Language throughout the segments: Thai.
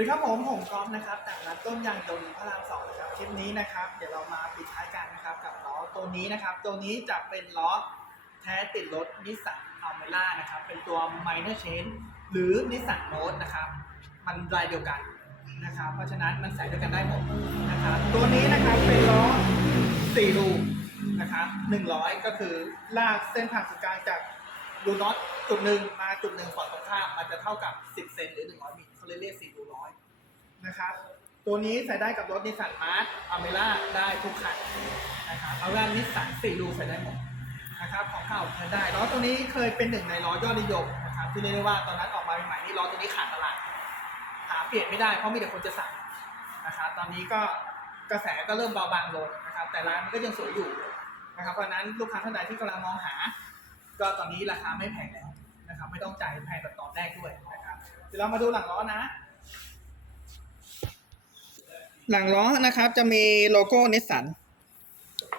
วัสดีครับผมผมกอล์ฟนะครับจากร้านต้นยางยนต์พระรามสองนะครับคลิปนี้นะครับ เดี๋ยวเรามาปิดท้ายกันนะครับ กับล้อตัวนี้นะครับ ตัวนี้จะเป็นล้อแท้ติดรถนิสสันอัลเมล่านะครับ เป็นตัว minor change หรือนิสสันโน e นะครับ มันรายเดียวกันนะครับ เพราะฉะนั้นมันใส่ด้วยกันได้หมดนะครับ ตัวนี้นะครับเป็นล้อสี่รูนะครับหนึ่งร้อยก็คือลากเส้นผ่านศูนย์กลางจากรูน็อตจุดหนึ่งมาจุดหนึ่งฝั่งตรงข้ามมันจะเท่ากับ10เซนหรือ100มิลเขาเลยเรียก4รูร้อย นะครับ ตัวนี้ใส่ได้กับรถนิสสันมาร์ทอเมล่าได้ทุกคันนะครับเอาว่านิสสัน4รูใส่ได้หมดนะครับของเก่าใช้ได้ล้อตัวนี้เคยเป็นหนึ่งในล้อยอดนิยมนะครับที่เรียกได้ว่าตอนนั้นออกมาใหม่ๆนี่ล้อตัวนี้ขาดตลาดหาเปลี่ยนไม่ได้เพราะมีแต่คนจะสั่งนะครับตอนนี้ก็กระแสก็เริ่มเบาบางลงนะครับ แต่ร้านมันก็ยังสวยอยู่นะครับเพราะฉะนั้นลูกค้าท่านใดที่กำลังมองหา ก็ตอนนี้ราคาไม่แพงแล้วนะครับ ไม่ต้องจ่ายแพงแบบตอนแรกด้วยนะครับเดี๋ยวเรามาดูหลังล้อนะ หลังล้อนะครับจะมีโลโก้นิสสัน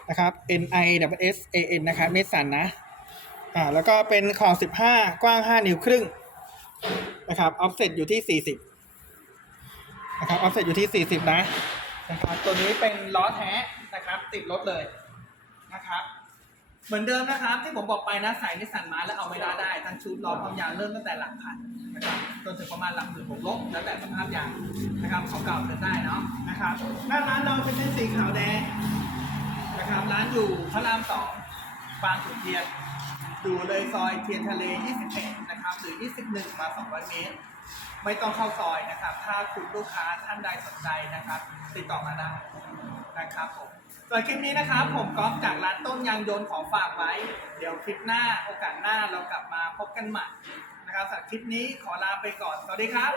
นะครับ N I W S A N นะครับนิสสันนะอ่าแล้วก็เป็นของ15 กว้าง 5 นิ้วครึ่งนะครับออฟเซ็ตอยู่ที่ 40นะครับออฟเซ็ตอยู่ที่ 40 นะนะครับตัวนี้เป็นล้อแท้นะครับ ติดรถเลยนะครับ เหมือนเดิมนะครับ ที่ผมบอกไปนะใส่นิสสันมาแล้วเอาไม่ได้ได้ทั้งชุดล้อความยาวเริ่มตั้งแต่หลักพันนะครับจนถึงประมาณหลักหมื่นบวกลบแล้วแต่สภาพยางนะครับของเก่าเดินได้เนาะนะครับหน้าร้านเราเป็นส้นสีขาวแดงนะครับร้านอยู่พระรามสองบางขุนเทียนอยู่เลยซอยเทียนทะเล 21 นะครับ หรือ 21 มา 200 เมตร ไม่ต้องเข้าซอยนะครับ ถ้าคุณลูกค้าท่านใดสนใจนะครับ ติดต่อมาได้ นะครับผมส่วนคลิปนี้นะครับผมก๊อฟจากร้านต้นยางยนต์ขอฝากไว้ เดี๋ยวคลิปหน้าโอกาสหน้าเรากลับมาพบกันใหม่นะครับสำหรับคลิปนี้ขอลาไปก่อน สวัสดีครับ